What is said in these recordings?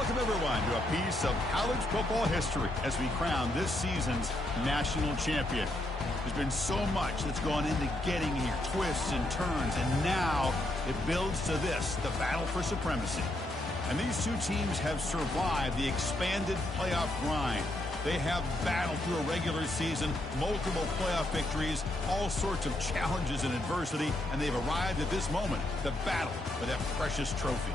Welcome, everyone, to a piece of college football history as we crown this season's national champion. There's been so much that's gone into getting here, twists and turns, and now it builds to this, the battle for supremacy. And these two teams have survived the expanded playoff grind. They have battled through a regular season, multiple playoff victories, all sorts of challenges and adversity, and they've arrived at this moment, the battle for that precious trophy.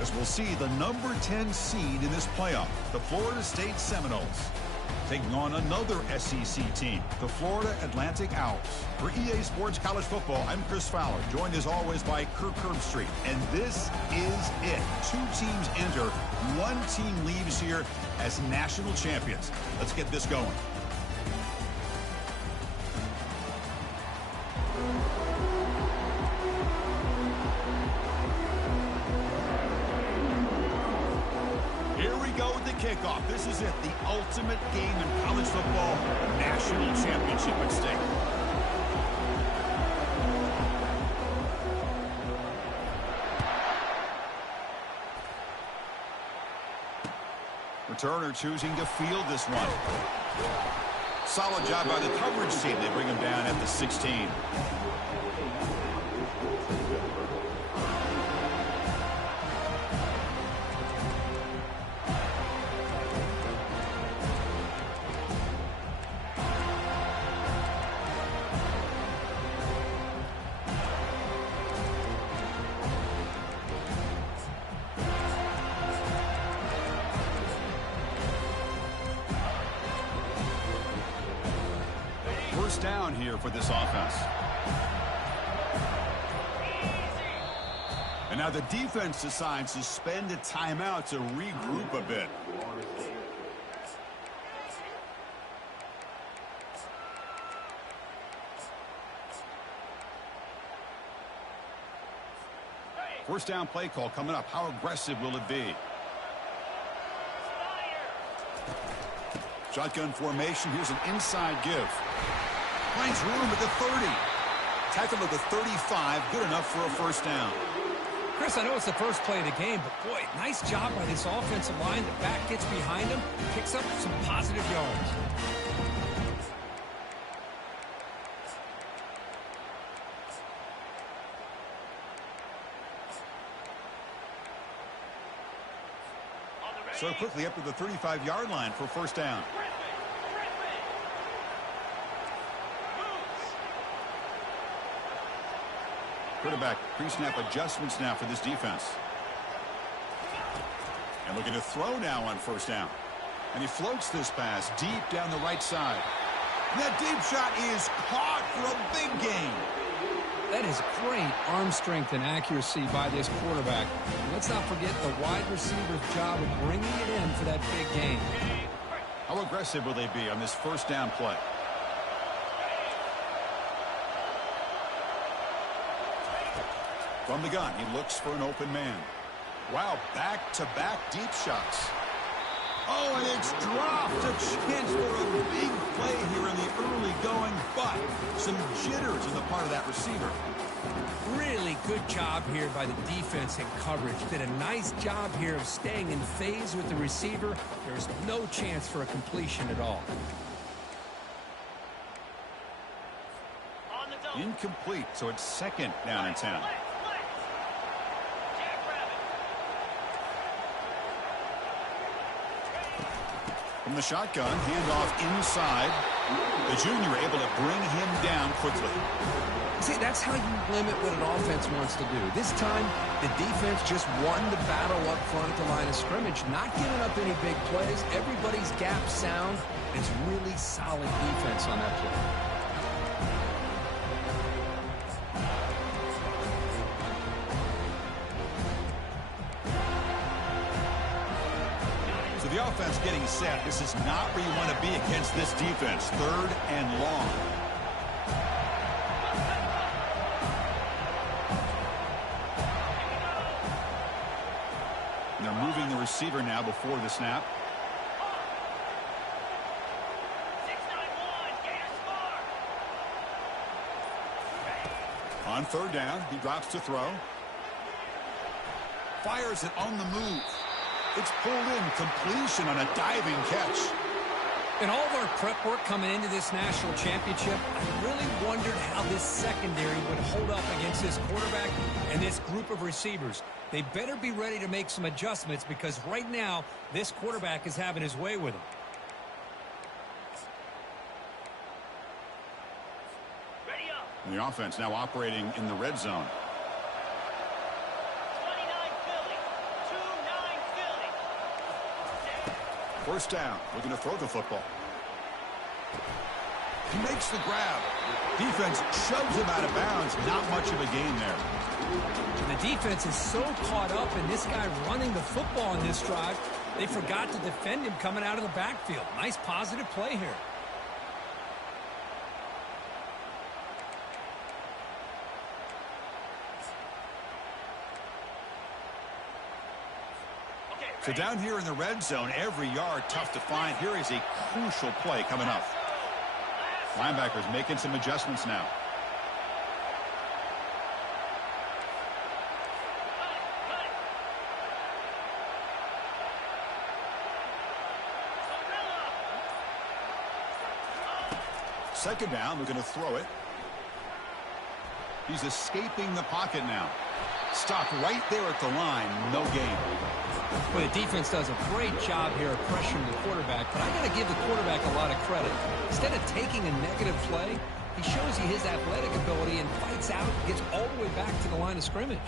As we'll see the number 10 seed in this playoff, the Florida State Seminoles, taking on another SEC team, the Florida Atlantic Owls. For EA Sports College Football, I'm Chris Fowler, joined as always by Kirk Herbstreit. And this is it. Two teams enter, one team leaves here as national champions. Let's get this going. Kickoff. This is it, the ultimate game in college football, national championship at stake. Returner choosing to field this one. Solid job by the coverage team. They bring him down at the 16. First down here for this offense. And now the defense decides to spend a timeout to regroup a bit. First down play call coming up. How aggressive will it be? Shotgun formation. Here's an inside give. Finds room at the 30. Tackle at the 35. Good enough for a first down. Chris, I know it's the first play of the game, but boy, nice job by this offensive line. The back gets behind him, picks up some positive yards. So quickly up to the 35-yard line for first down. Quarterback pre-snap adjustments now for this defense. And looking to throw now on first down. And he floats this pass deep down the right side. And that deep shot is caught for a big gain. That is great arm strength and accuracy by this quarterback. Let's not forget the wide receiver's job of bringing it in for that big gain. How aggressive will they be on this first down play? From the gun, he looks for an open man. Wow, back-to-back deep shots. Oh, and it's dropped. A chance for a big play here in the early going, but some jitters on the part of that receiver. Really good job here by the defense and coverage. Did a nice job here of staying in phase with the receiver. There's no chance for a completion at all. Incomplete, so it's second down and 10. From the shotgun, handoff inside. The junior able to bring him down quickly. See, that's how you limit what an offense wants to do. This time, the defense just won the battle up front at the line of scrimmage, not giving up any big plays. Everybody's gap sound. It's really solid defense on that play. The offense getting set. This is not where you want to be against this defense. Third and long. And they're moving the receiver now before the snap. On third down, he drops to throw. Fires it on the move. It's pulled in. Completion on a diving catch. In all of our prep work coming into this national championship, I really wondered how this secondary would hold up against this quarterback and this group of receivers. They better be ready to make some adjustments because right now, this quarterback is having his way with them. And the offense now operating in the red zone. 29 Philly. 2-9 Philly. 1st down. Looking to throw the football. He makes the grab. Defense shoves him out of bounds. Not much of a gain there. The defense is so caught up in this guy running the football in this drive, they forgot to defend him coming out of the backfield. Nice positive play here. So down here in the red zone, every yard tough to find. Here is a crucial play coming up. Linebackers making some adjustments now. Second down, looking to throw it. He's escaping the pocket now. Stopped right there at the line, no gain. Well, the defense does a great job here of pressuring the quarterback, but I got to give the quarterback a lot of credit. Instead of taking a negative play, he shows you his athletic ability and fights out, gets all the way back to the line of scrimmage.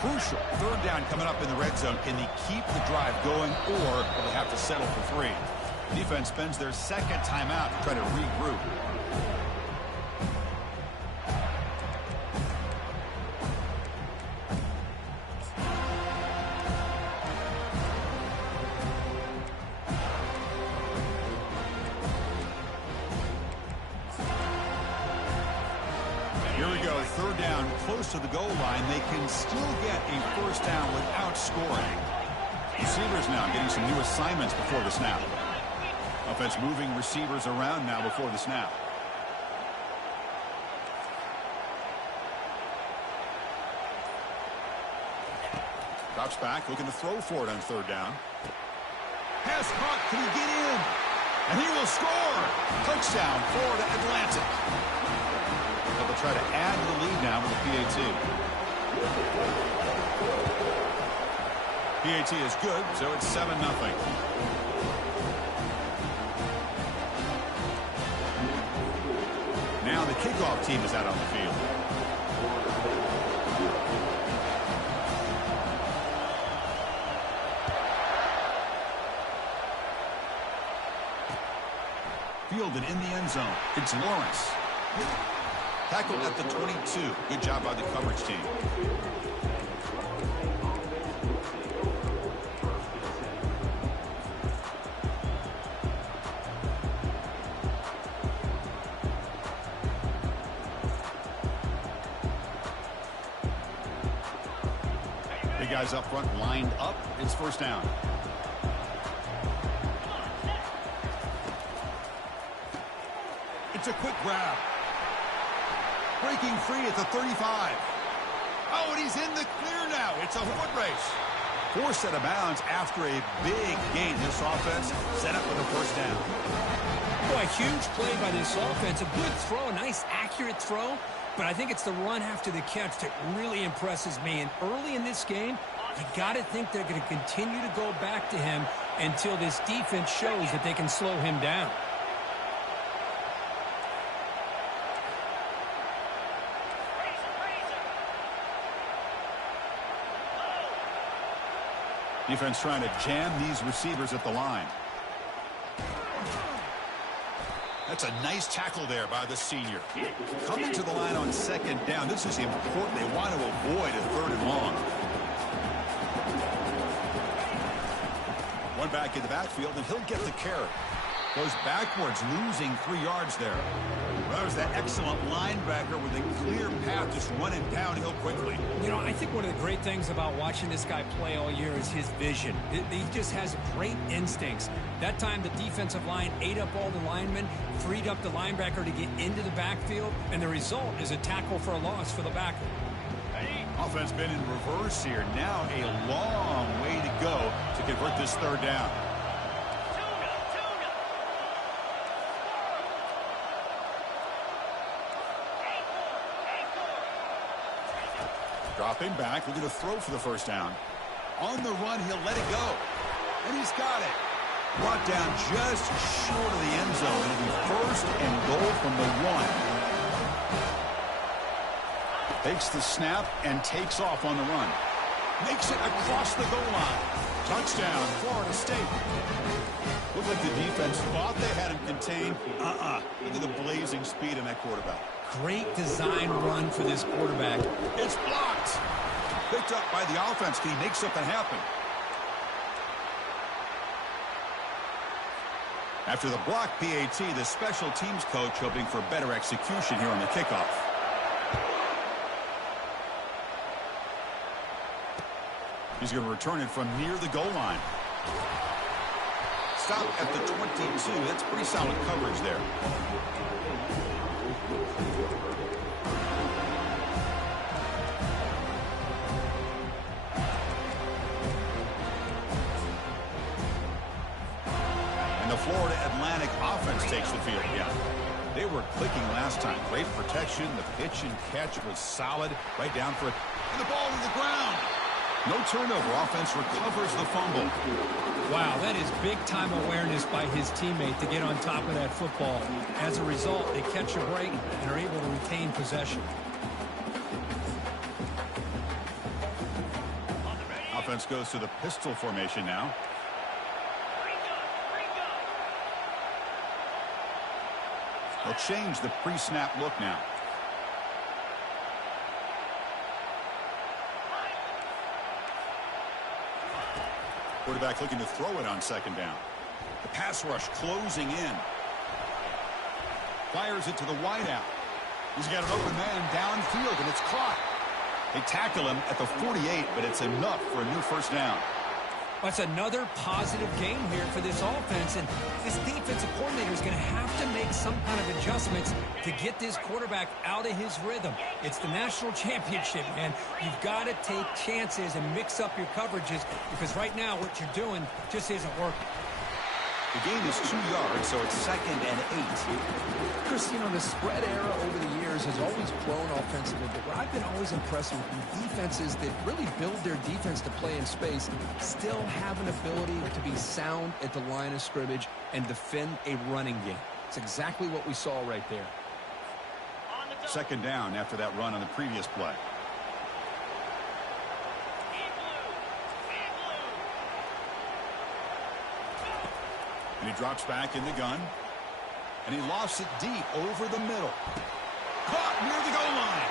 Crucial. 3rd down coming up in the red zone. Can they keep the drive going, or will they have to settle for 3? Defense spends their 2nd timeout to try to regroup. Here we go, 3rd down, close to the goal line. They can still get a 1st down without scoring. Receivers now getting some new assignments before the snap. Offense moving receivers around now before the snap. Drops back, looking to throw for it on 3rd down. Pass caught, can he get in? And he will score! Touchdown, Florida Atlantic. They'll try to add to the lead now with the PAT. PAT is good, so it's 7-0. Now the kickoff team is out on the field. Fielded in the end zone. It's Lawrence. Tackled at the 22. Good job by the coverage team. Big guys up front lined up. It's 1st down. It's a quick grab. Breaking free at the 35. Oh, and he's in the clear now. It's a foot race. Forced out of bounds after a big gain. This offense set up with a 1st down. Boy, a huge play by this offense. A good throw, a nice accurate throw. But I think it's the run after the catch that really impresses me. And early in this game, you got to think they're going to continue to go back to him until this defense shows that they can slow him down. Defense trying to jam these receivers at the line. That's a nice tackle there by the senior. Coming to the line on 2nd down. This is important. They want to avoid a 3rd and long. One back in the backfield, and he'll get the carry. Goes backwards, losing 3 yards there. Well, there's that excellent linebacker with a clear path, just running downhill quickly. You know, I think one of the great things about watching this guy play all year is his vision. He just has great instincts. That time, the defensive line ate up all the linemen, freed up the linebacker to get into the backfield, and the result is a tackle for a loss for the backer. Offense been in reverse here. Now a long way to go to convert this 3rd down. Dropping back, looking to throw for the 1st down. On the run, he'll let it go. And he's got it. Brought down just short of the end zone. It'll be 1st and goal from the 1. Takes the snap and takes off on the run. Makes it across the goal line. Touchdown, Florida State. Looked like the defense thought they had him contained. Look at the blazing speed in that quarterback. Great design run for this quarterback. It's blocked. Picked up by the offense. Can he make something happen? After the block PAT, the special teams coach hoping for better execution here on the kickoff. He's going to return it from near the goal line. Stop at the 22. That's pretty solid coverage there. And the Florida Atlantic offense takes the field again. They were clicking last time. Great protection. The pitch and catch was solid. Right down for it. And the ball to the ground. No turnover. Offense recovers the fumble. Wow, that is big-time awareness by his teammate to get on top of that football. As a result, they catch a break and are able to retain possession. Offense goes to the pistol formation now. They'll change the pre-snap look now. Quarterback looking to throw it on 2nd down. The pass rush closing in. Fires it to the wideout. He's got an open man downfield, and it's caught. They tackle him at the 48, but it's enough for a new 1st down. That's another positive game here for this offense, and this defensive coordinator is going to have to make some kind of adjustments to get this quarterback out of his rhythm. It's the national championship, man. You've got to take chances and mix up your coverages because right now what you're doing just isn't working. The gain is 2 yards, so it's 2nd and 8. Chris, you know, the spread era over the years has always grown offensively, but what I've been always impressed with defenses that really build their defense to play in space still have an ability to be sound at the line of scrimmage and defend a running game. It's exactly what we saw right there. 2nd down after that run on the previous play. And he drops back in the gun. And he lofts it deep over the middle. Caught near the goal line.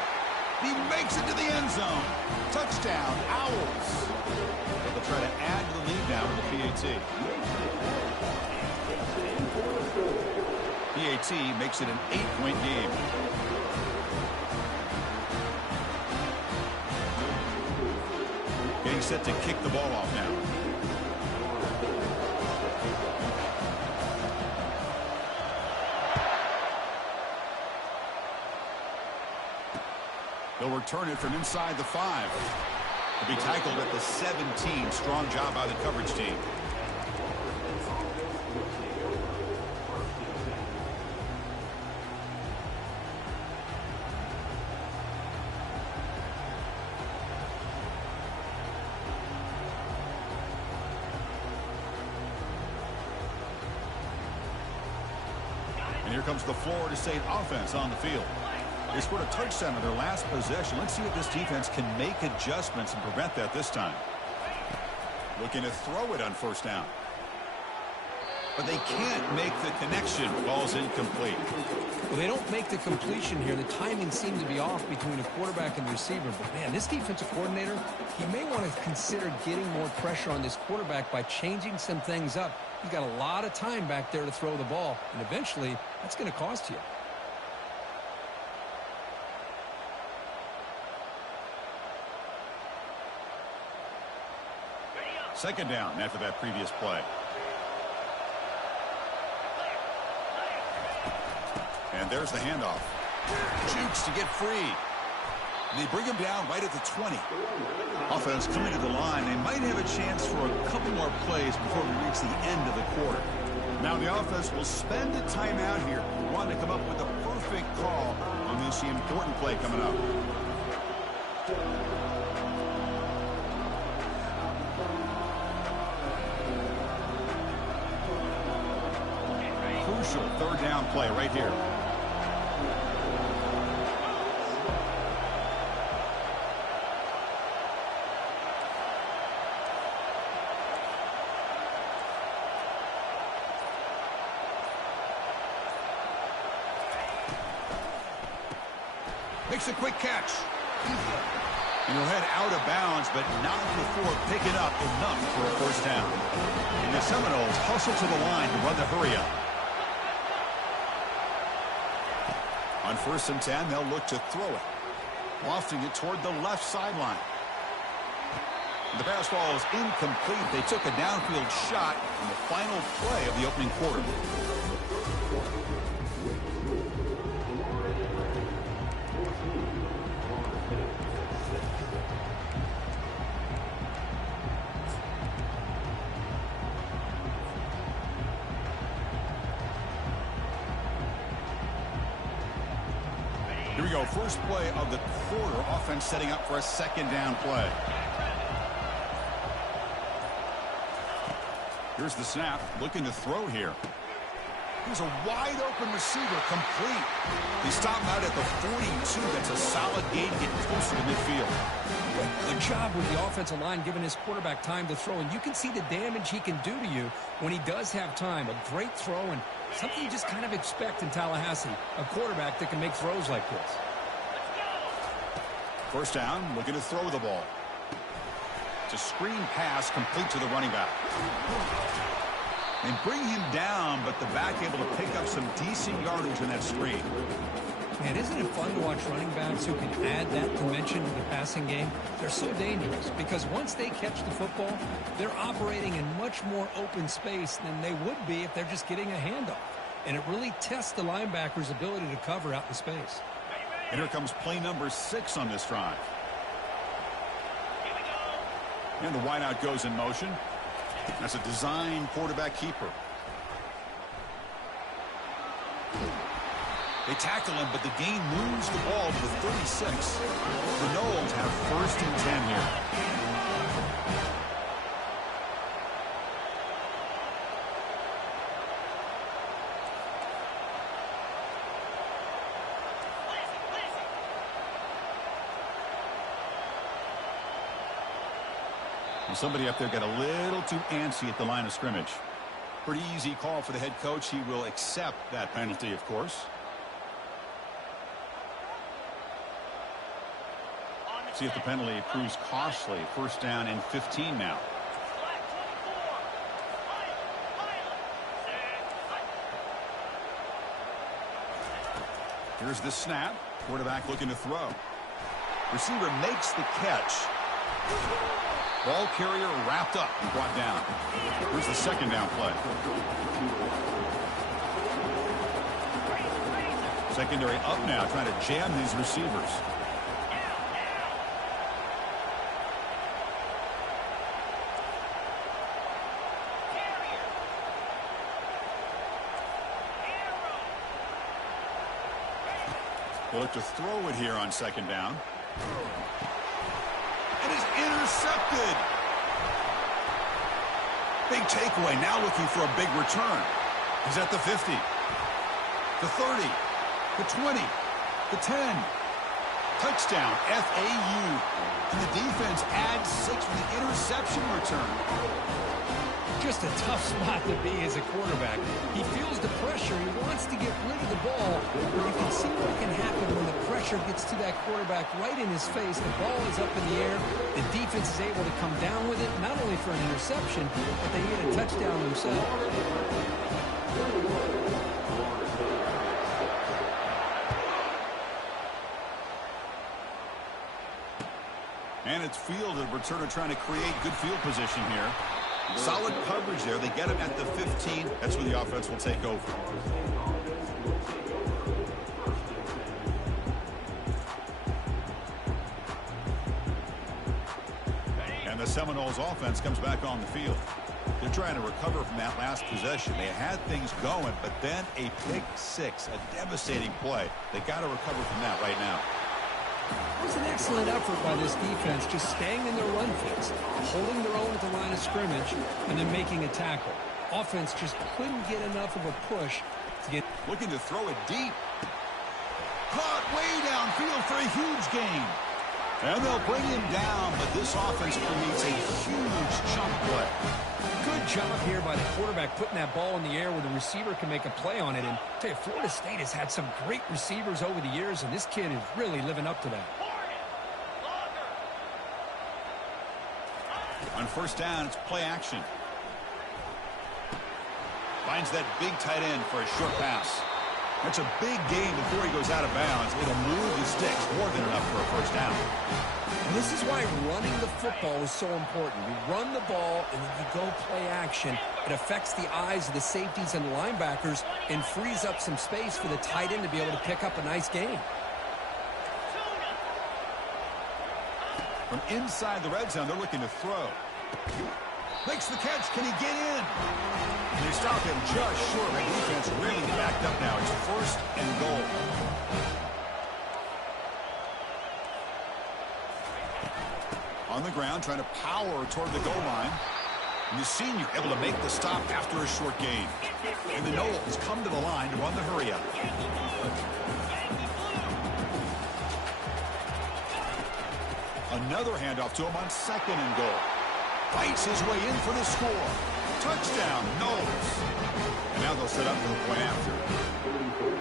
He makes it to the end zone. Touchdown, Owls. They'll try to add to the lead now with the PAT. PAT makes it an 8-point game. Getting set to kick the ball off now. They'll return it from inside the 5. He'll be tackled at the 17. Strong job by the coverage team. And here comes the Florida State offense on the field. They scored a touchdown on their last possession. Let's see if this defense can make adjustments and prevent that this time. Looking to throw it on 1st down. but they can't make the connection. Ball's incomplete. Well, they don't make the completion here. The timing seemed to be off between the quarterback and the receiver. But, man, this defensive coordinator, he may want to consider getting more pressure on this quarterback by changing some things up. He's got a lot of time back there to throw the ball, and eventually that's going to cost you. Second down after that previous play. And there's the handoff. Jukes to get free. They bring him down right at the 20. Offense coming to the line. They might have a chance for a couple more plays before we reach the end of the quarter. Now the offense will spend a timeout here. Want to come up with a perfect call on this important play coming up. Crucial third down play right here. Makes a quick catch. And he'll head out of bounds, but not before picking up enough for a first down. And the Seminoles hustle to the line to run the hurry up. On 1st and 10, they'll look to throw it. Lofting it toward the left sideline. The pass ball is incomplete. They took a downfield shot in the final play of the opening quarter. Here we go, first play of the quarter. Offense setting up for a second down play. Here's the snap, looking to throw here. Here's a wide-open receiver, complete. They stop him out at the 42. That's a solid gain, getting closer to midfield. Good job with the offensive line, giving his quarterback time to throw. And you can see the damage he can do to you when he does have time. A great throw and something you just kind of expect in Tallahassee. A quarterback that can make throws like this. First down, looking to throw the ball. It's a screen pass complete to the running back. They bring him down, but the back able to pick up some decent yardage in that screen. Man, isn't it fun to watch running backs who can add that dimension to the passing game? They're so dangerous because once they catch the football, they're operating in much more open space than they would be if they're just getting a handoff. And it really tests the linebacker's ability to cover out in space. And here comes play number 6 on this drive. And the wideout goes in motion. That's a design quarterback keeper. They tackle him, but the gain moves the ball to the 36. The Noles have 1st and 10 here. Well, somebody up there got a little too antsy at the line of scrimmage. Pretty easy call for the head coach. He will accept that penalty, of course. See if the penalty proves costly. First down and 15 now. Here's the snap. Quarterback looking to throw. Receiver makes the catch. Ball carrier wrapped up and brought down. Here's the second down play. Secondary up now, trying to jam these receivers. They'll look to throw it here on second down. It is intercepted. Big takeaway. Now looking for a big return. He's at the 50. The 30. The 20. The 10. Touchdown, FAU. And the defense adds 6 for the interception return. Just a tough spot to be as a quarterback. He feels the pressure. He wants to get rid of the ball, but you can see what can happen when the pressure gets to that quarterback right in his face. The ball is up in the air. The defense is able to come down with it, not only for an interception, but they get a touchdown themselves. And it's fielded. Returner trying to create good field position here. Solid coverage there. They get him at the 15. That's where the offense will take over. And the Seminoles offense comes back on the field. They're trying to recover from that last possession. They had things going, but then a pick six, a devastating play. They got to recover from that right now. It was an excellent effort by this defense, just staying in their run fits, holding their own at the line of scrimmage, and then making a tackle. Offense just couldn't get enough of a push to get... Looking to throw it deep. Caught way downfield for a huge gain. And they'll bring him down, but this offense creates a huge chunk play. Good job here by the quarterback putting that ball in the air where the receiver can make a play on it. And I tell you, Florida State has had some great receivers over the years, and this kid is really living up to that. On first down, it's play action. Finds that big tight end for a short pass. That's a big gain before he goes out of bounds. It'll move the sticks more than enough for a first down. And this is why running the football is so important. You run the ball, and then you go play action. It affects the eyes of the safeties and the linebackers and frees up some space for the tight end to be able to pick up a nice gain. From inside the red zone, they're looking to throw. Makes the catch. Can he get in? And they stop him just short. The defense really backed up now. It's first and goal. On the ground, trying to power toward the goal line. And the senior able to make the stop after a short gain. And the Noles come to the line to run the hurry up. Another handoff to him on second and goal. Fights his way in for the score. Touchdown, Noles. And now they'll set up for the point after.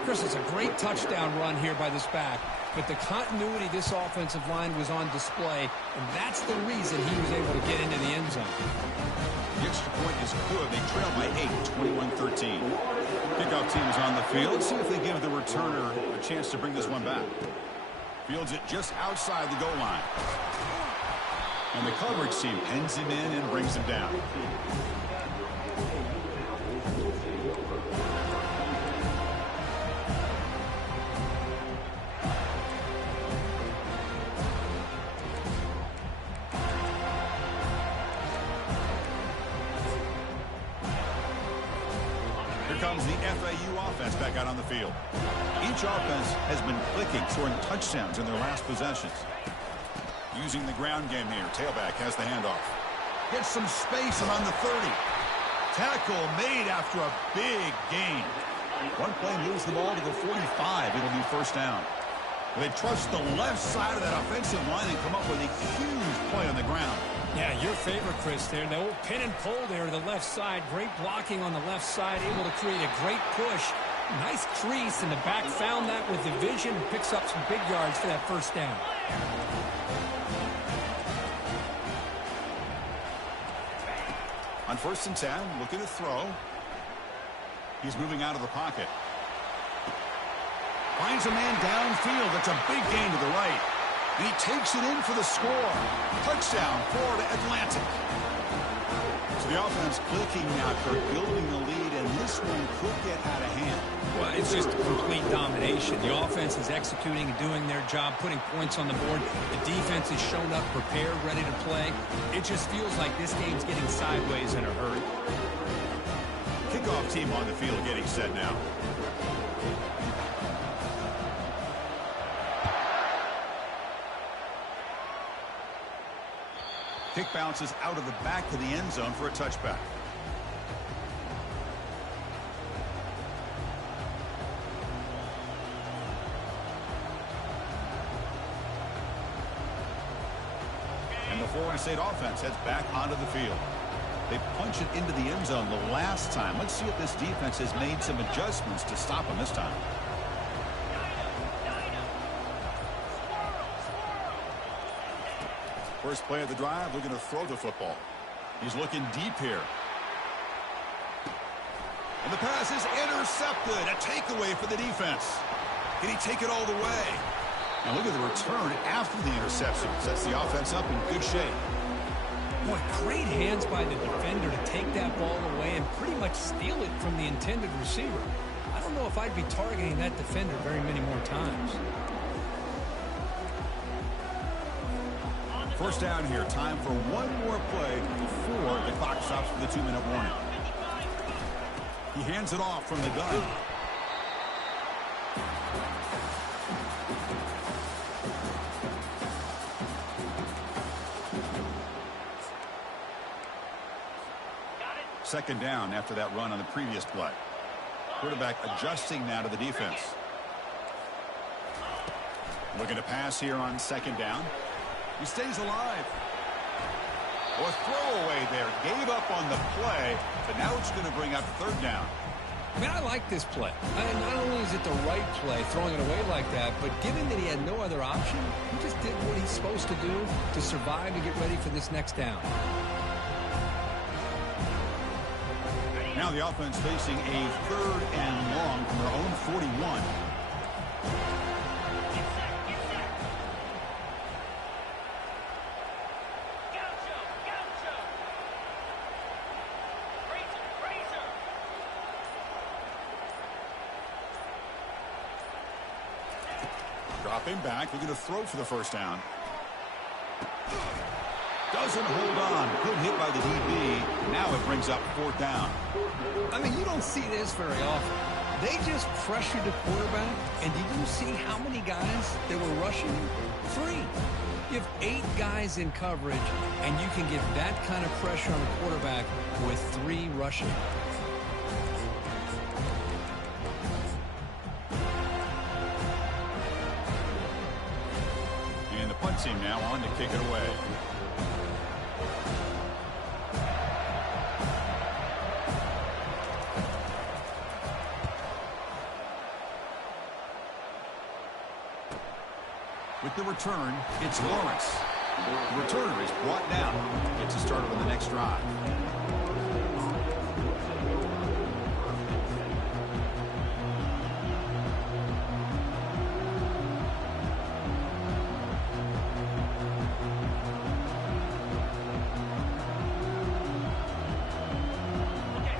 Chris, it's a great touchdown run here by this back. But the continuity of this offensive line was on display, and that's the reason he was able to get into the end zone. The extra point is good. They trail by 8, 21-13. Kickoff team is on the field. Let's see if they give the returner a chance to bring this one back. Fields it just outside the goal line. And the coverage team pins him in and brings him down. Here comes the FAU offense back out on the field. Each offense has been clicking, scoring touchdowns in their last possessions. Using the ground game here. Tailback has the handoff. Gets some space and on the 30. Tackle made after a big gain. One play moves the ball to the 45. It'll be first down. They trust the left side of that offensive line and come up with a huge play on the ground. Yeah, your favorite, Chris, there. The old pin and pull there to the left side. Great blocking on the left side. Able to create a great push. Nice crease, and the back found that with the vision and picks up some big yards for that first down. On first and 10, looking to throw. He's moving out of the pocket. Finds a man downfield. That's a big gain to the right. And he takes it in for the score. Touchdown, Florida Atlantic. So the offense clicking now for building the lead, and this one could get out of hand. Well, it's just complete domination. The offense is executing and doing their job, putting points on the board. The defense has shown up, prepared, ready to play. It just feels like this game's getting sideways in a hurry. Kickoff team on the field getting set now. Kick bounces out of the back of the end zone for a touchback. And the Florida State offense heads back onto the field. They punch it into the end zone the last time. Let's see if this defense has made some adjustments to stop them this time. First play of the drive, looking to throw the football. He's looking deep here. And the pass is intercepted. A takeaway for the defense. Can he take it all the way? And look at the return after the interception. Sets the offense up in good shape. Boy, great hands by the defender to take that ball away and pretty much steal it from the intended receiver. I don't know if I'd be targeting that defender very many more times. First down here. Time for one more play before the clock stops for the 2-minute warning. He hands it off from the gun. Second down after that run on the previous play. Quarterback adjusting now to the defense. Looking to pass here on second down. He stays alive. Or throwaway there. Gave up on the play, but now it's going to bring up third down. I mean, I like this play. Not only is it the right play, throwing it away like that, but given that he had no other option, he just did what he's supposed to do to survive and get ready for this next down. Now the offense facing a third and long from their own 41. Dropping back, looking to throw for the first down. Doesn't hold on. Good hit by the DB. Now it brings up fourth down. I mean, you don't see this very often. They just pressured the quarterback, and did you see how many guys they were rushing? 3. You have 8 guys in coverage, and you can get that kind of pressure on the quarterback with 3 rushing. And the punt team now on to kick it away. With the return, it's Lawrence. The returner is brought down. Gets a starter on the next drive.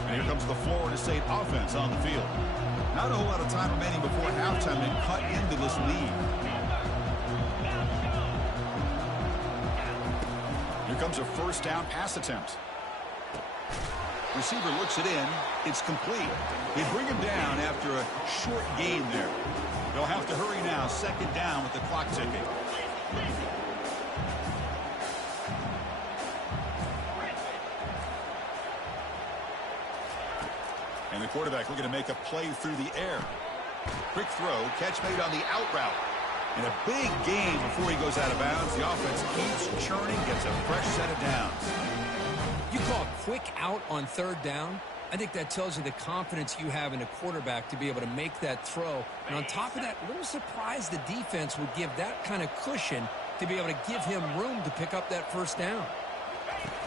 And here comes the Florida State offense on the field. Not a whole lot of time remaining before halftime and cut into this lead. Here comes a first down pass attempt. Receiver looks it in. It's complete. They bring him down after a short gain there. They'll have to hurry now. Second down with the clock ticking. And the quarterback looking to make a play through the air. Quick throw. Catch made on the out route. And a big gain before he goes out of bounds. The offense keeps churning, gets a fresh set of downs. You call a quick out on third down? I think that tells you the confidence you have in a quarterback to be able to make that throw. And on top of that, a little surprised the defense would give that kind of cushion to be able to give him room to pick up that first down.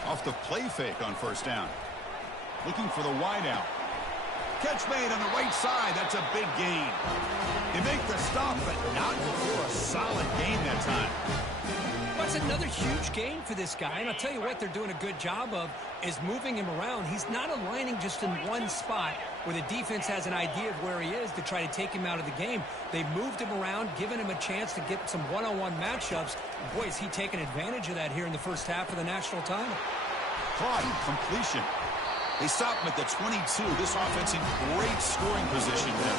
Off the play fake on first down. Looking for the wide out. Catch made on the right side. That's a big gain. They make the stop, but not before a solid gain that time. That's another huge gain for this guy. And I'll tell you what they're doing a good job of is moving him around. He's not aligning just in one spot where the defense has an idea of where he is to try to take him out of the game. They've moved him around, given him a chance to get some one-on-one matchups. Boy, is he taking advantage of that here in the first half of the national title. Caught completion. They stop him at the 22. This offense in great scoring position there.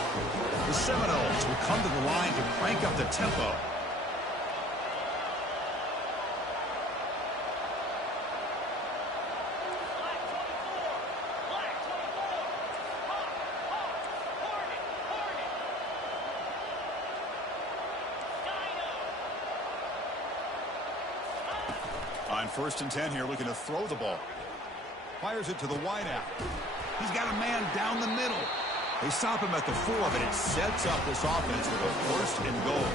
The Seminoles will come to the line to crank up the tempo. On 1st and 10 here, looking to throw the ball. Fires it to the wideout. He's got a man down the middle. They stop him at the 4, but it sets up this offense with a first and goal.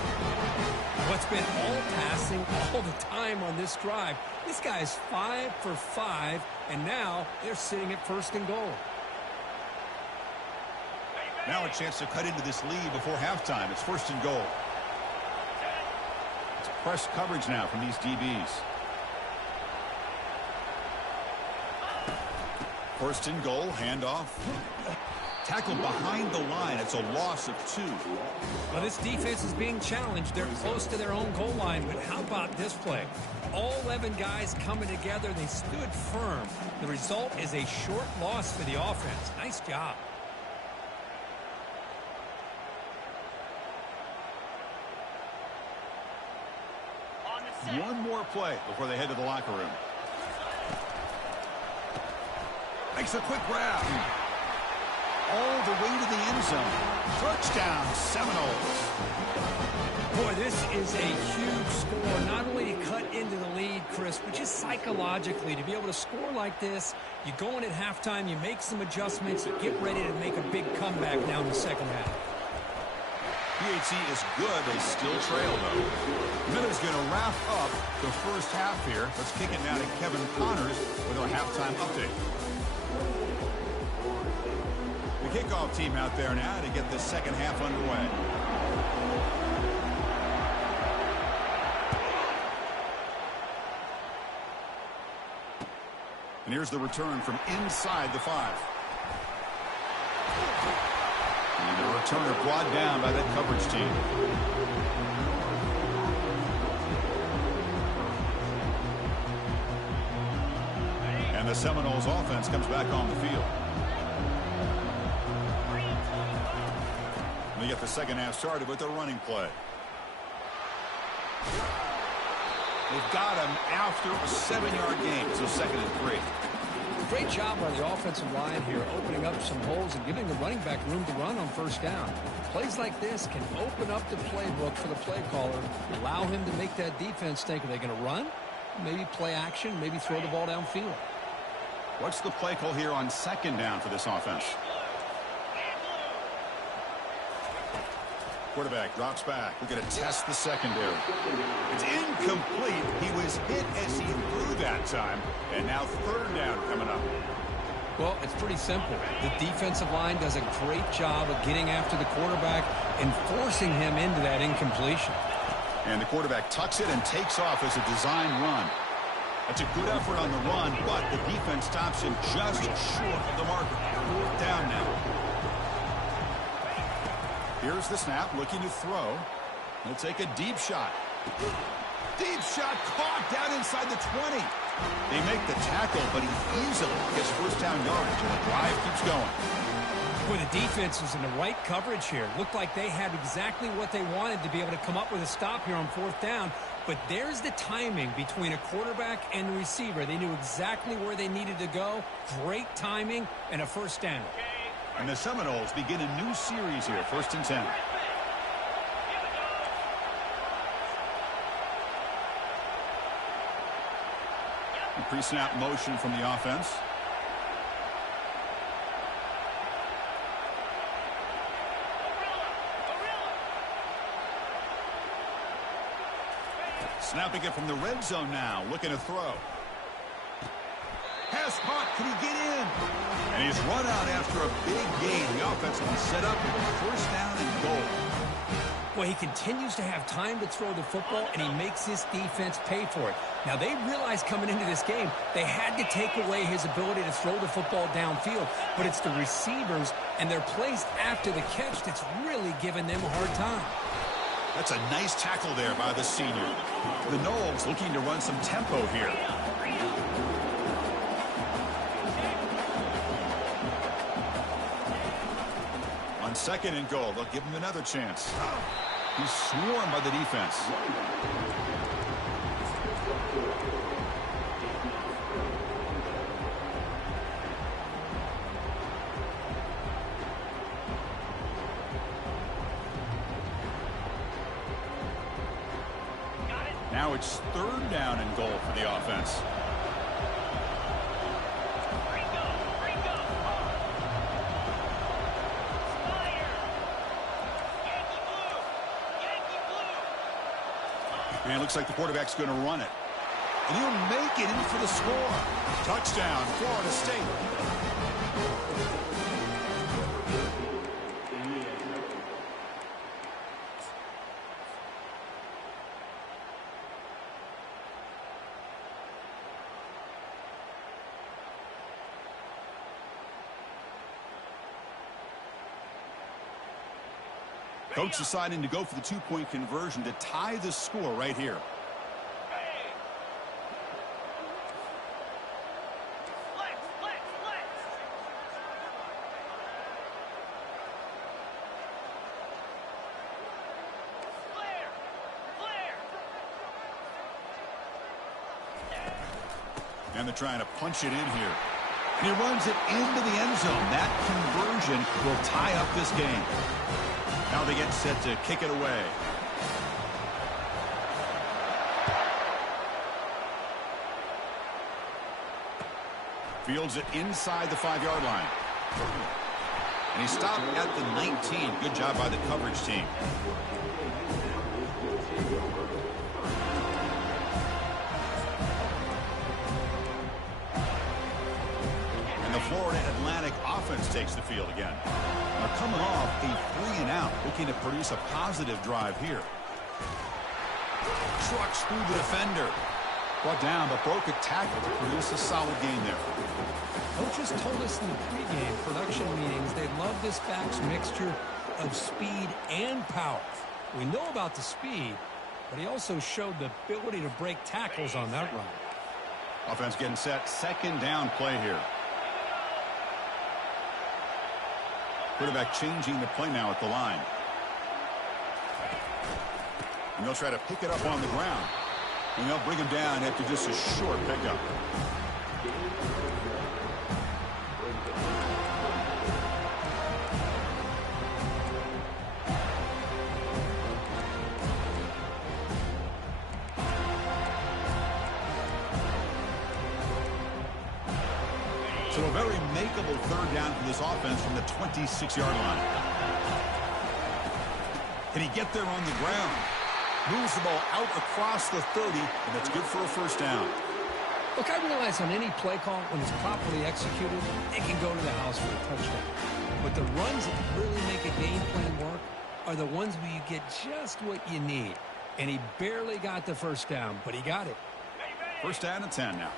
What's been all passing all the time on this drive. This guy is 5 for 5, and now they're sitting at first and goal. Now a chance to cut into this lead before halftime. It's first and goal. It's press coverage now from these DBs. First and goal, handoff. Tackled behind the line. It's a loss of 2. Well, this defense is being challenged. They're close to their own goal line, but how about this play? All 11 guys coming together. They stood firm. The result is a short loss for the offense. Nice job. One more play before they head to the locker room. Makes a quick grab. All the way to the end zone. Touchdown, Seminoles. Boy, this is a huge score. Not only to cut into the lead, Chris, but just psychologically to be able to score like this. You go in at halftime, you make some adjustments, you get ready to make a big comeback now in the second half. PHC is good. They still trail, though. Miller's going to wrap up the first half here. Let's kick it now to Kevin Connors with our halftime update. The kickoff team out there now to get the second half underway. And here's the return from inside the 5. And the returner brought down by that coverage team. And the Seminoles offense comes back on the field. We get the second half started with a running play. They've got him after a 7-yard gain, so second and 3. Great job by the offensive line here, opening up some holes and giving the running back room to run on first down. Plays like this can open up the playbook for the play caller, allow him to make that defense think, are they going to run? Maybe play action, maybe throw the ball downfield. What's the play call here on second down for this offense? Quarterback drops back. We're going to test the secondary. It's incomplete. He was hit as he threw that time. And now third down coming up. Well, it's pretty simple. The defensive line does a great job of getting after the quarterback and forcing him into that incompletion. And the quarterback tucks it and takes off as a design run. That's a good effort on the run, but the defense stops him just short of the marker. Fourth down now. Here's the snap, looking to throw. He'll take a deep shot. Deep shot caught down inside the 20. They make the tackle, but he easily gets first down yardage, and the drive keeps going. Boy, the defense was in the right coverage here. Looked like they had exactly what they wanted to be able to come up with a stop here on fourth down. But there's the timing between a quarterback and the receiver. They knew exactly where they needed to go. Great timing and a first down. And the Seminoles begin a new series here, first and 10. Pre-snap motion from the offense. Snapping it from the red zone now, looking to throw. Pass caught, can he get in? And he's run out after a big gain. The offense will be set up with a first down and goal. Well, he continues to have time to throw the football, and he makes his defense pay for it. Now, they realized coming into this game they had to take away his ability to throw the football downfield, but it's the receivers and their plays after the catch that's really giving them a hard time. That's a nice tackle there by the senior. The Noles looking to run some tempo here. On second and goal, they'll give him another chance. He's swarmed by the defense. Now it's third down and goal for the offense. And it looks like the quarterback's going to run it. And he'll make it in for the score. Touchdown, Florida State. Coach deciding to go for the two-point conversion to tie the score right here. And they're trying to punch it in here. And he runs it into the end zone. That conversion will tie up this game. Now they get set to kick it away. Fields it inside the 5-yard line. And he stopped at the 19. Good job by the coverage team. And the Florida Atlantic offense takes the field again. They're coming off a 3-and-out, looking to produce a positive drive here. Trucks through the defender. Brought down, but broke a tackle to produce a solid gain there. Coaches told us in the pregame production meetings they love this back's mixture of speed and power. We know about the speed, but he also showed the ability to break tackles on that run. Offense getting set. Second down play here. Quarterback changing the play now at the line. And they'll try to pick it up on the ground. And they'll bring him down after just a short pickup. So a very makeable third down for this offense from the 26-yard line. Can he get there on the ground? Moves the ball out across the 30, and that's good for a first down. Look, I realize on any play call, when it's properly executed, it can go to the house for a touchdown. But the runs that really make a game plan work are the ones where you get just what you need. And he barely got the first down, but he got it. First down and 10 now.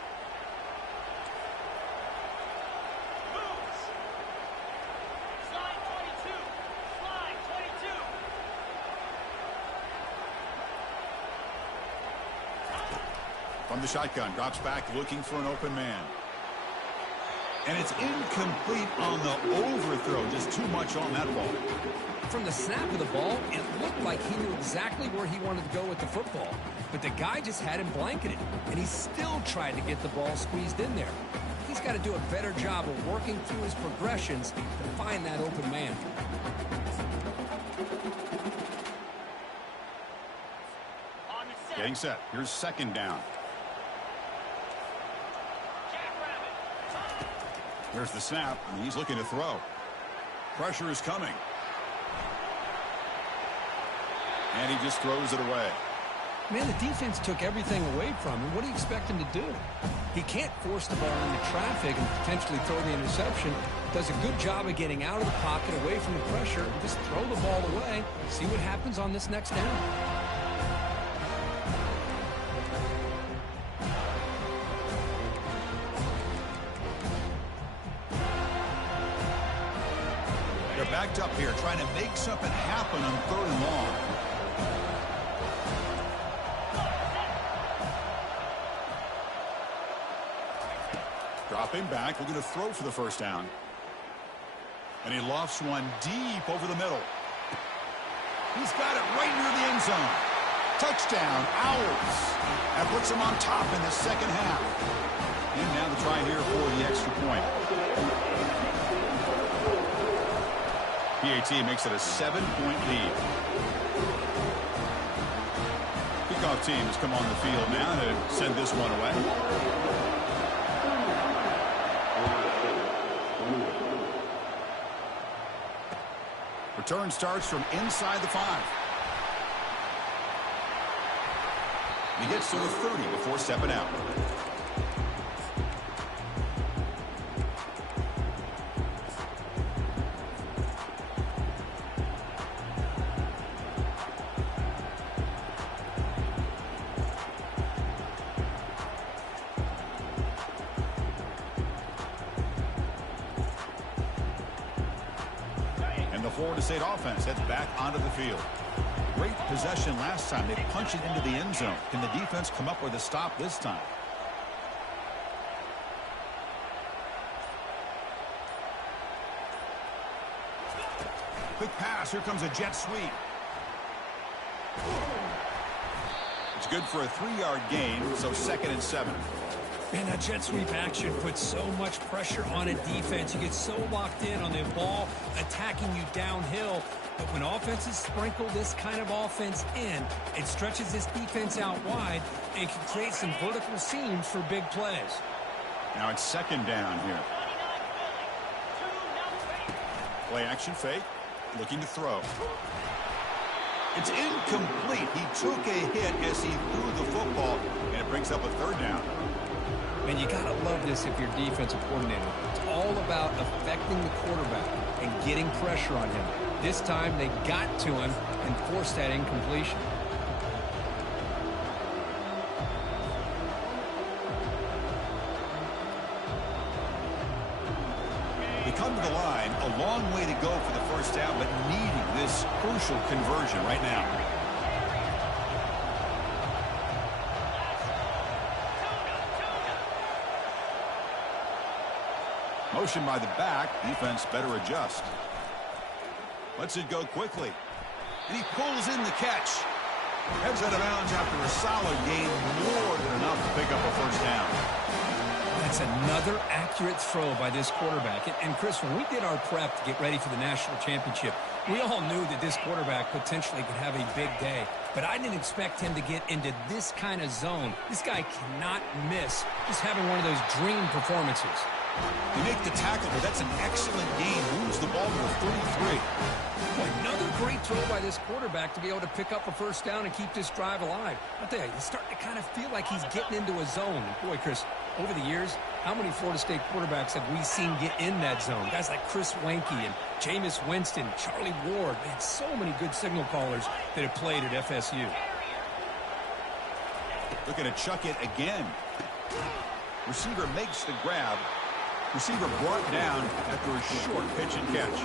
From the shotgun, drops back looking for an open man. And it's incomplete on the overthrow. Just too much on that ball. From the snap of the ball, it looked like he knew exactly where he wanted to go with the football. But the guy just had him blanketed, and he still tried to get the ball squeezed in there. He's got to do a better job of working through his progressions to find that open man. Getting set. Here's second down. There's the snap, and he's looking to throw. Pressure is coming. And he just throws it away. Man, the defense took everything away from him. What do you expect him to do? He can't force the ball into traffic and potentially throw the interception. Does a good job of getting out of the pocket, away from the pressure, and just throw the ball away. See what happens on this next down. Backed up here, trying to make something happen on third and long. Dropping back, looking to throw for the first down. And he lofts one deep over the middle. He's got it right near the end zone. Touchdown, Owls. That puts him on top in the second half. And now the try here for the extra point. PAT makes it a 7-point lead. Kickoff team has come on the field now to send this one away. Return starts from inside the 5. He gets to the 30 before stepping out. And the Florida State offense heads back onto the field. Great possession last time. They punched it into the end zone. Can the defense come up with a stop this time? Quick pass. Here comes a jet sweep. It's good for a 3-yard gain, so 2nd and 7. Man, that jet sweep action puts so much pressure on a defense. You get so locked in on the ball attacking you downhill. But when offenses sprinkle this kind of offense in, it stretches this defense out wide and can create some vertical seams for big plays. Now it's 2nd down here. Play action fake. Looking to throw. It's incomplete. He took a hit as he threw the football, and it brings up a 3rd down. Man, you got to love this if you're defensive coordinator. It's all about affecting the quarterback and getting pressure on him. This time, they got to him and forced that incompletion. They come to the line, a long way to go for the 1st down, but needing this crucial conversion right now. Motion by the back. Defense better adjust. Lets it go quickly. And he pulls in the catch. Heads out of bounds after a solid gain, more than enough to pick up a 1st down. That's another accurate throw by this quarterback. And Chris, when we did our prep to get ready for the national championship, we all knew that this quarterback potentially could have a big day. But I didn't expect him to get into this kind of zone. This guy cannot miss just having one of those dream performances. You make the tackle, but that's an excellent gain. Moves the ball to the 33. Another great throw by this quarterback to be able to pick up a 1st down and keep this drive alive. I'll tell you, he's starting to kind of feel like he's getting into a zone. Boy, Chris, over the years, how many Florida State quarterbacks have we seen get in that zone? Guys like Chris Weinke and Jameis Winston, Charlie Ward. Man, so many good signal callers that have played at FSU. Looking to chuck it again. Receiver makes the grab. Receiver brought down after a short pitch and catch.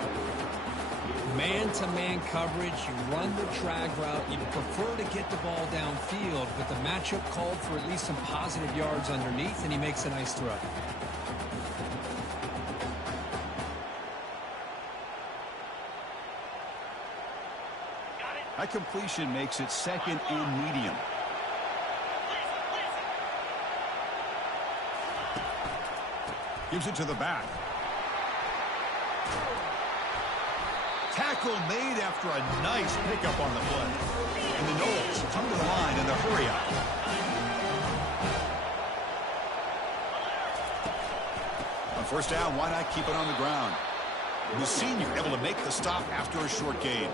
Man-to-man coverage, you run the drag route, you prefer to get the ball downfield, but the matchup called for at least some positive yards underneath, and he makes a nice throw. That completion makes it 2nd and medium. Gives it to the back. Tackle made after a nice pickup on the play. And the Noles come to the line in the hurry up. On 1st down, why not keep it on the ground? The senior able to make the stop after a short gain.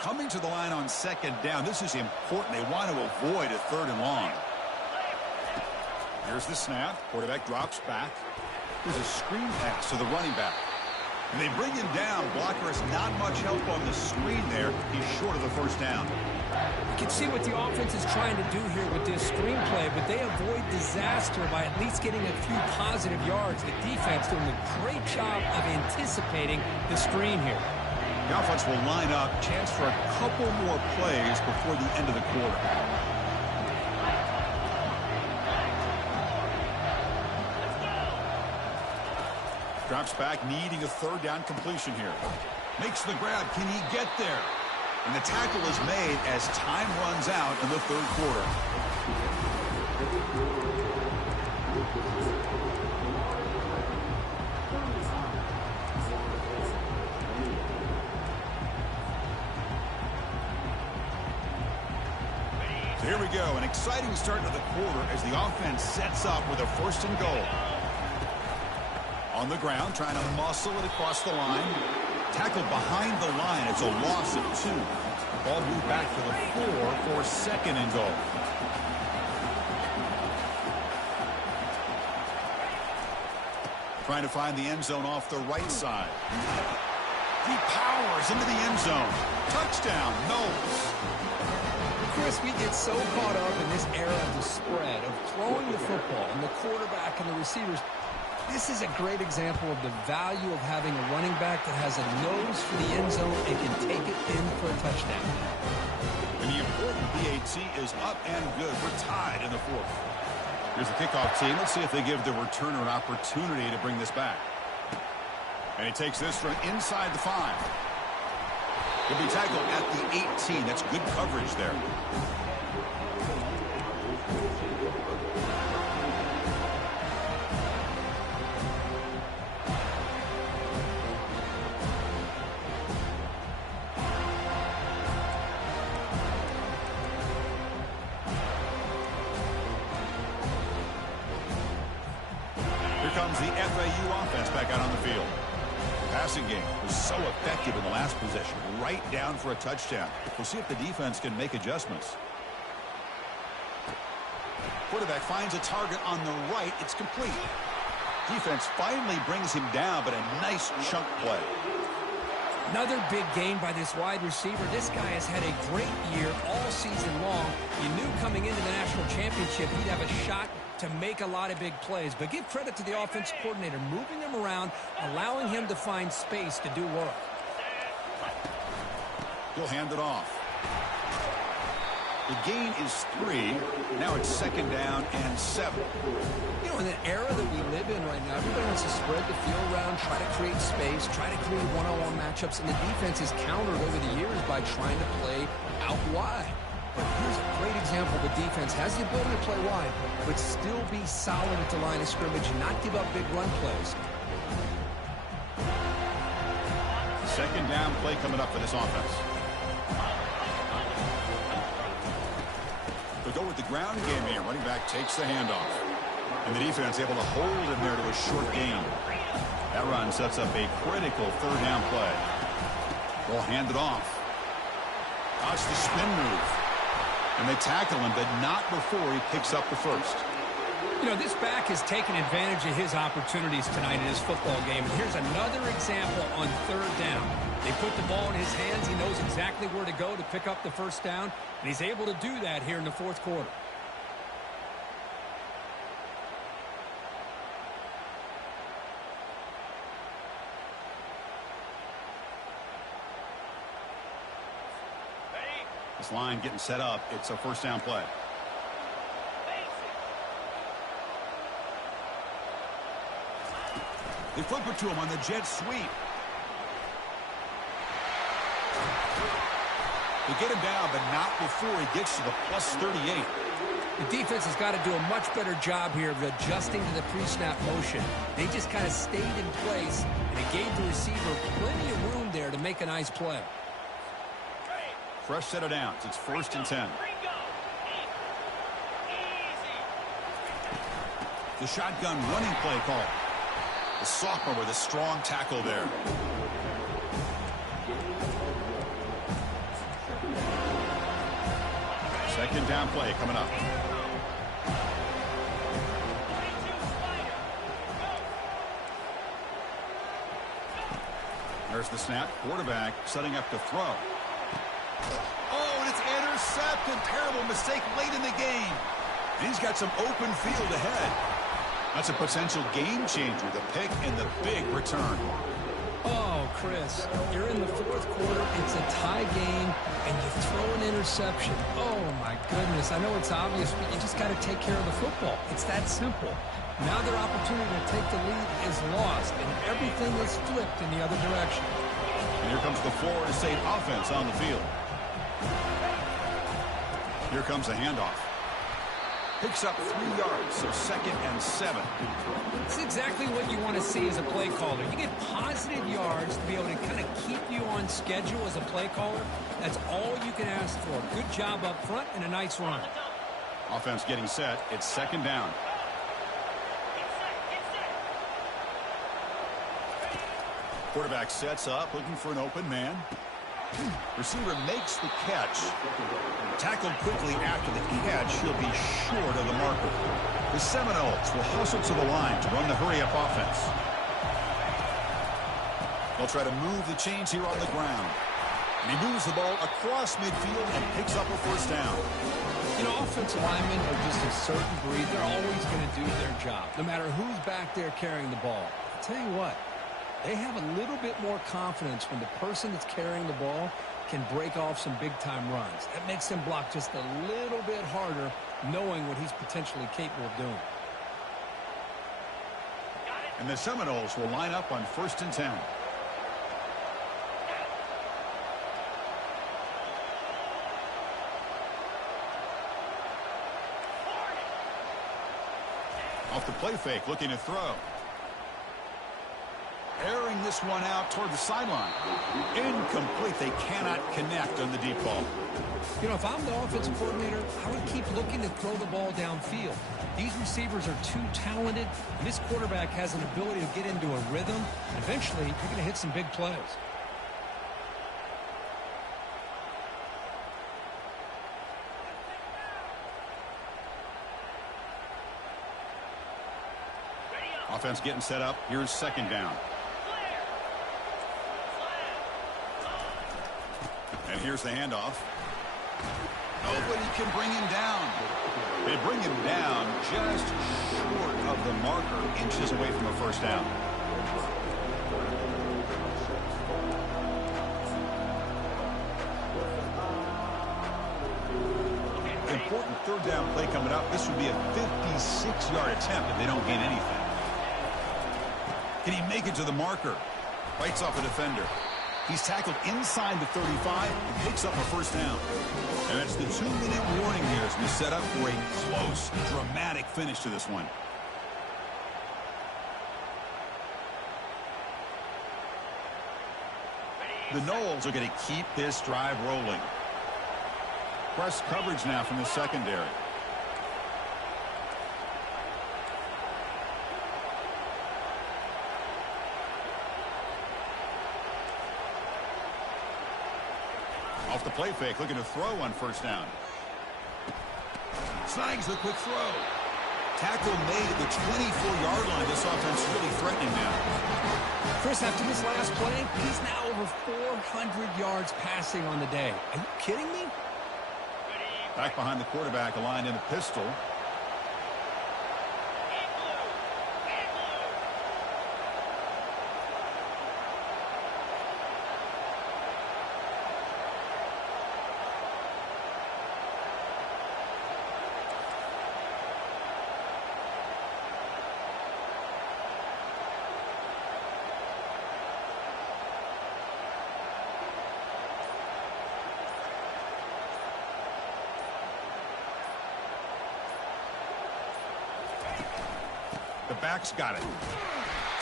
Coming to the line on 2nd down. This is important. They want to avoid a 3rd and long. Here's the snap. Quarterback drops back. Here's a screen pass to the running back. And they bring him down. Blocker has not much help on the screen there. He's short of the 1st down. You can see what the offense is trying to do here with this screenplay, but they avoid disaster by at least getting a few positive yards. The defense doing a great job of anticipating the screen here. The offense will line up. Chance for a couple more plays before the end of the quarter. Drops back, needing a 3rd down completion here. Makes the grab. Can he get there? And the tackle is made as time runs out in the 3rd quarter. So here we go, an exciting start to the quarter as the offense sets up with a 1st and goal. On the ground, trying to muscle it across the line. Tackled behind the line. It's a loss of 2. Ball moved back to the 4 for 2nd and goal. Trying to find the end zone off the right side. He powers into the end zone. Touchdown, Knowles. Chris, we get so caught up in this era of the spread, of throwing the football and the quarterback and the receivers. This is a great example of the value of having a running back that has a nose for the end zone and can take it in for a touchdown. And the important PAT is up and good. We're tied in the 4th. Here's the kickoff team. Let's see if they give the returner an opportunity to bring this back. And he takes this from inside the 5. He'll be tackled at the 18. That's good coverage there. Here comes the FAU offense back out on the field. Passing game was so effective in the last possession, right down for a touchdown. We'll see if the defense can make adjustments. Quarterback finds a target on the right. It's complete. Defense finally brings him down, but a nice chunk play. Another big gain by this wide receiver. This guy has had a great year all season long. You knew coming into the national championship he'd have a shot to make a lot of big plays. But give credit to the offense coordinator, moving him around, allowing him to find space to do work. He'll hand it off. The gain is 3. Now it's 2nd down and 7. You know, in the era that we live in right now, everybody wants to spread the field around, try to create space, try to create one-on-one matchups, and the defense has countered over the years by trying to play out wide. But here's a great example. The defense has the ability to play wide, but still be solid at the line of scrimmage and not give up big run plays. 2nd down play coming up for this offense. They'll go with the ground game here. Running back takes the handoff. And the defense able to hold him there to a short gain. That run sets up a critical 3rd down play. They'll hand it off. Watch the spin move. And they tackle him, but not before he picks up the 1st. You know, this back has taken advantage of his opportunities tonight in his football game. And here's another example on 3rd down. They put the ball in his hands. He knows exactly where to go to pick up the 1st down. And he's able to do that here in the 4th quarter. This line getting set up. It's a 1st down play. They flip it to him on the jet sweep. They get him down, but not before he gets to the plus 38. The defense has got to do a much better job here of adjusting to the pre-snap motion. They just kind of stayed in place, and it gave the receiver plenty of room there to make a nice play. Fresh set of downs. It's 1st and 10. The shotgun running play call. The sophomore with a strong tackle there. Second down play coming up. There's the snap. Quarterback setting up to throw. Oh, and it's intercepted. Terrible mistake late in the game. And he's got some open field ahead. That's a potential game changer, the pick and the big return. Oh, Chris, you're in the 4th quarter. It's a tie game, and you throw an interception. Oh, my goodness. I know it's obvious, but you just got to take care of the football. It's that simple. Now their opportunity to take the lead is lost, and everything is flipped in the other direction. And here comes the Florida State offense on the field. Here comes the handoff. Picks up 3 yards, so 2nd and 7. It's exactly what you want to see as a play caller. You get positive yards to be able to kind of keep you on schedule as a play caller. That's all you can ask for. Good job up front and a nice run. Offense getting set. It's 2nd down. Quarterback sets up, looking for an open man. Receiver makes the catch. Tackled quickly after the catch. He'll be short of the marker. The Seminoles will hustle to the line to run the hurry-up offense. They'll try to move the chains here on the ground. And he moves the ball across midfield and picks up a 1st down. You know, offensive linemen are just a certain breed. They're always going to do their job, no matter who's back there carrying the ball. I'll tell you what. They have a little bit more confidence when the person that's carrying the ball can break off some big-time runs. That makes them block just a little bit harder, knowing what he's potentially capable of doing. And the Seminoles will line up on 1st and 10. Off the play fake, looking to throw. Airing this one out toward the sideline. Incomplete. They cannot connect on the deep ball. You know, if I'm the offensive coordinator, I would keep looking to throw the ball downfield. These receivers are too talented, and this quarterback has an ability to get into a rhythm. And eventually, you're going to hit some big plays. Offense getting set up. Here's 2nd down. And here's the handoff. Nobody can bring him down. They bring him down just short of the marker, inches away from a 1st down. Important 3rd down play coming up. This would be a 56-yard attempt if they don't gain anything. Can he make it to the marker? Fights off a defender. He's tackled inside the 35 and picks up a 1st down. And that's the 2-minute warning here as we set up for a close, dramatic finish to this one. The Noles are going to keep this drive rolling. Press coverage now from the secondary. Off the play fake, looking to throw on 1st down. Snags the quick throw. Tackle made at the 24-yard line. This offense really threatening now. Chris, after this last play, he's now over 400 yards passing on the day. Are you kidding me? Back behind the quarterback, aligned in a pistol. The back's got it.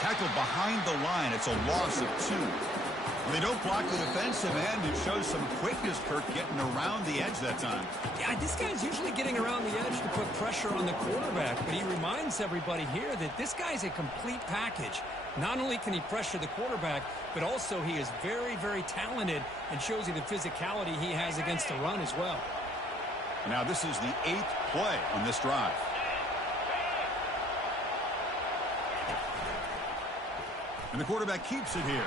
Tackled behind the line. It's a loss of 2. When they don't block the defensive end, it shows some quickness, Kirk, getting around the edge that time. Yeah, this guy's usually getting around the edge to put pressure on the quarterback, but he reminds everybody here that this guy's a complete package. Not only can he pressure the quarterback, but also he is very, very talented and shows you the physicality he has against the run as well. Now this is the 8th play on this drive. And the quarterback keeps it here.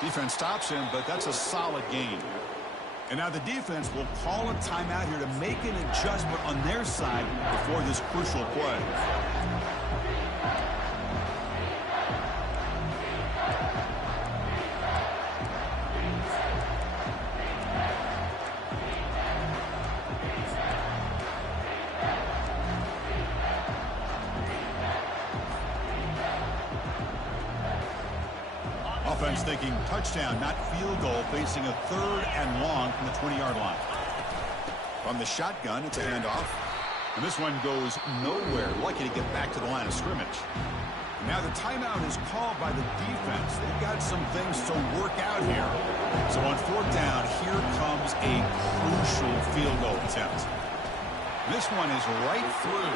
Defense stops him, but that's a solid gain. And now the defense will call a timeout here to make an adjustment on their side before this crucial play. Offense thinking touchdown, not field goal, facing a 3rd and long from the 20-yard line. From the shotgun, it's a handoff. And this one goes nowhere. Lucky to get back to the line of scrimmage. Now the timeout is called by the defense. They've got some things to work out here. So on fourth down, here comes a crucial field goal attempt. This one is right through.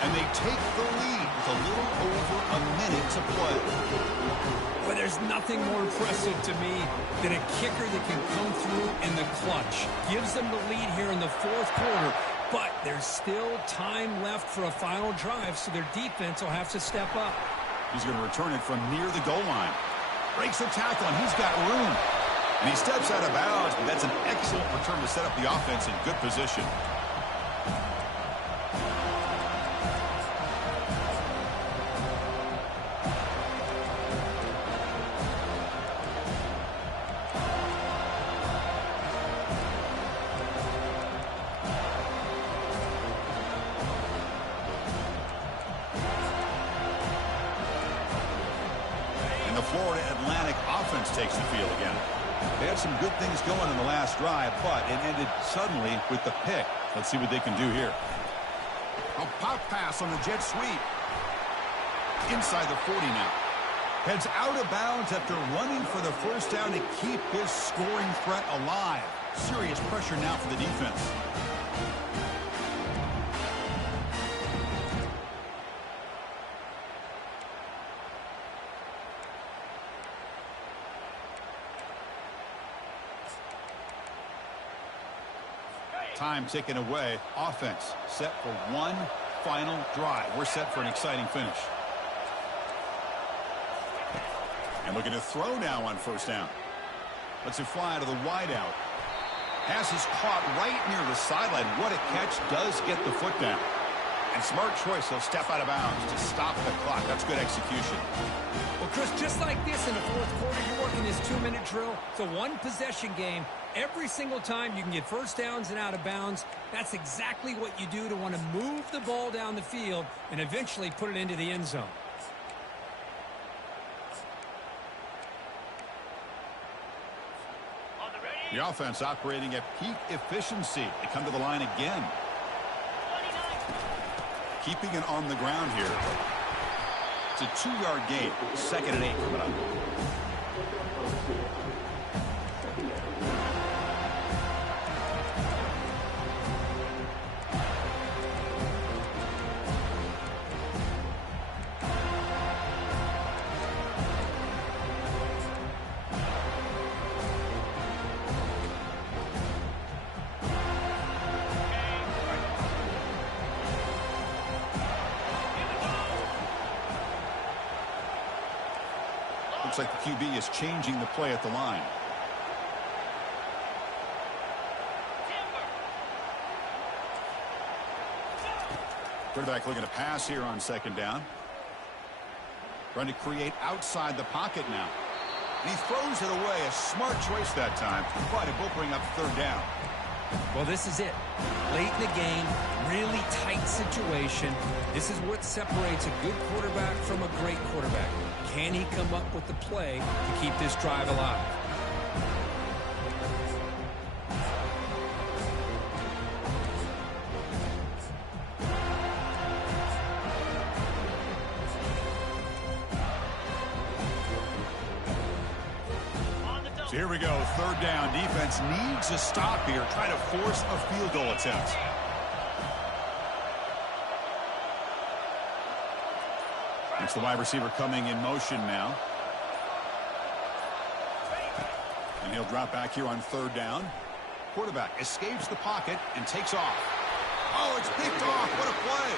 And they take the lead with a little over a minute to play. Well, there's nothing more impressive to me than a kicker that can come through in the clutch. Gives them the lead here in the fourth quarter. But there's still time left for a final drive, so their defense will have to step up. He's going to return it from near the goal line. Breaks the tackle, and he's got room. And he steps out of bounds, but that's an excellent return to set up the offense in good position. Florida Atlantic offense takes the field again. They had some good things going in the last drive, but it ended suddenly with the pick. Let's see what they can do here. A pop pass on the jet sweep. Inside the 40 now. Heads out of bounds after running for the first down to keep his scoring threat alive. Serious pressure now for the defense. Time taken away. Offense set for one final drive. We're set for an exciting finish. And looking to throw now on first down. Lets it fly to the wideout. Pass is caught right near the sideline. What a catch. Does get the foot down. And smart choice. He'll step out of bounds to stop the clock. That's good execution. Well, Chris, just like this in the fourth quarter, you're working this 2-minute drill. It's a one-possession game. Every single time you can get first downs and out of bounds, that's exactly what you do to want to move the ball down the field and eventually put it into the end zone. The offense operating at peak efficiency. They come to the line again. Keeping it on the ground here. It's a 2-yard gain. 2nd and 8 coming up. Looks like the QB is changing the play at the line. Quarterback looking to pass here on 2nd down. Trying to create outside the pocket now. And he throws it away. A smart choice that time. But it will bring up 3rd down. Well, this is it. Late in the game, really tight situation. This is what separates a good quarterback from a great quarterback. Can he come up with the play to keep this drive alive? So here we go, 3rd down. Defense needs a stop here. Try to force a field goal attempt. It's the wide receiver coming in motion now. And he'll drop back here on 3rd down. Quarterback escapes the pocket and takes off. Oh, it's picked off. What a play.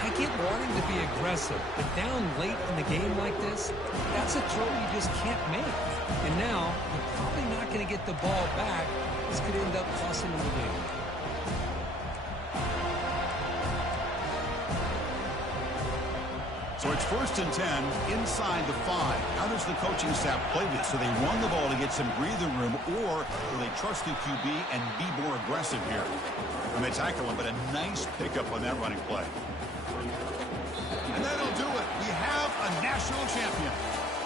I get wanting to be aggressive, but down late in the game like this, that's a throw you just can't make. And now, you're probably not going to get the ball back. This could end up costing them the game. So it's 1st and 10 inside the 5. How does the coaching staff play this? So they run the ball to get some breathing room, or do they trust the QB and be more aggressive here? And they tackle him, but a nice pickup on that running play. And that'll do it. We have a national champion.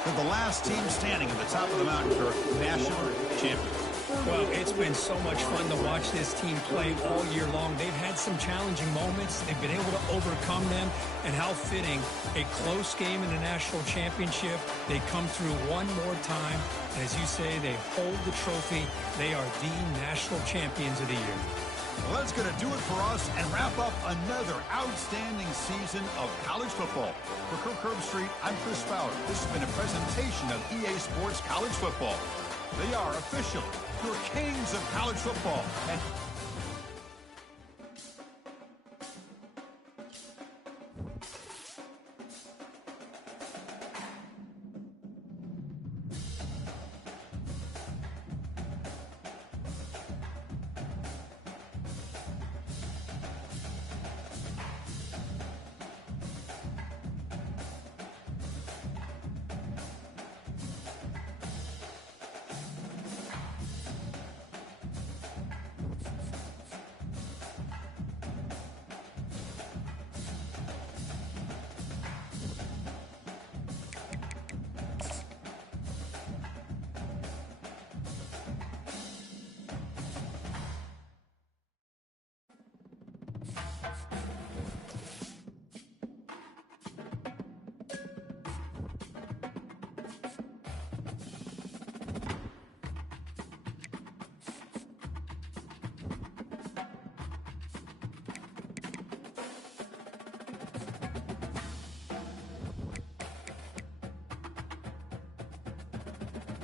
They're the last team standing at the top of the mountain for national champions. Well, it's been so much fun to watch this team play all year long. They've had some challenging moments. They've been able to overcome them. And how fitting, a close game in the national championship. They come through one more time. And as you say, they hold the trophy. They are the national champions of the year. Well, that's going to do it for us and wrap up another outstanding season of college football. For Kirk Herbstreit, I'm Chris Fowler. This has been a presentation of EA Sports College Football. They are official, your kings of college football. And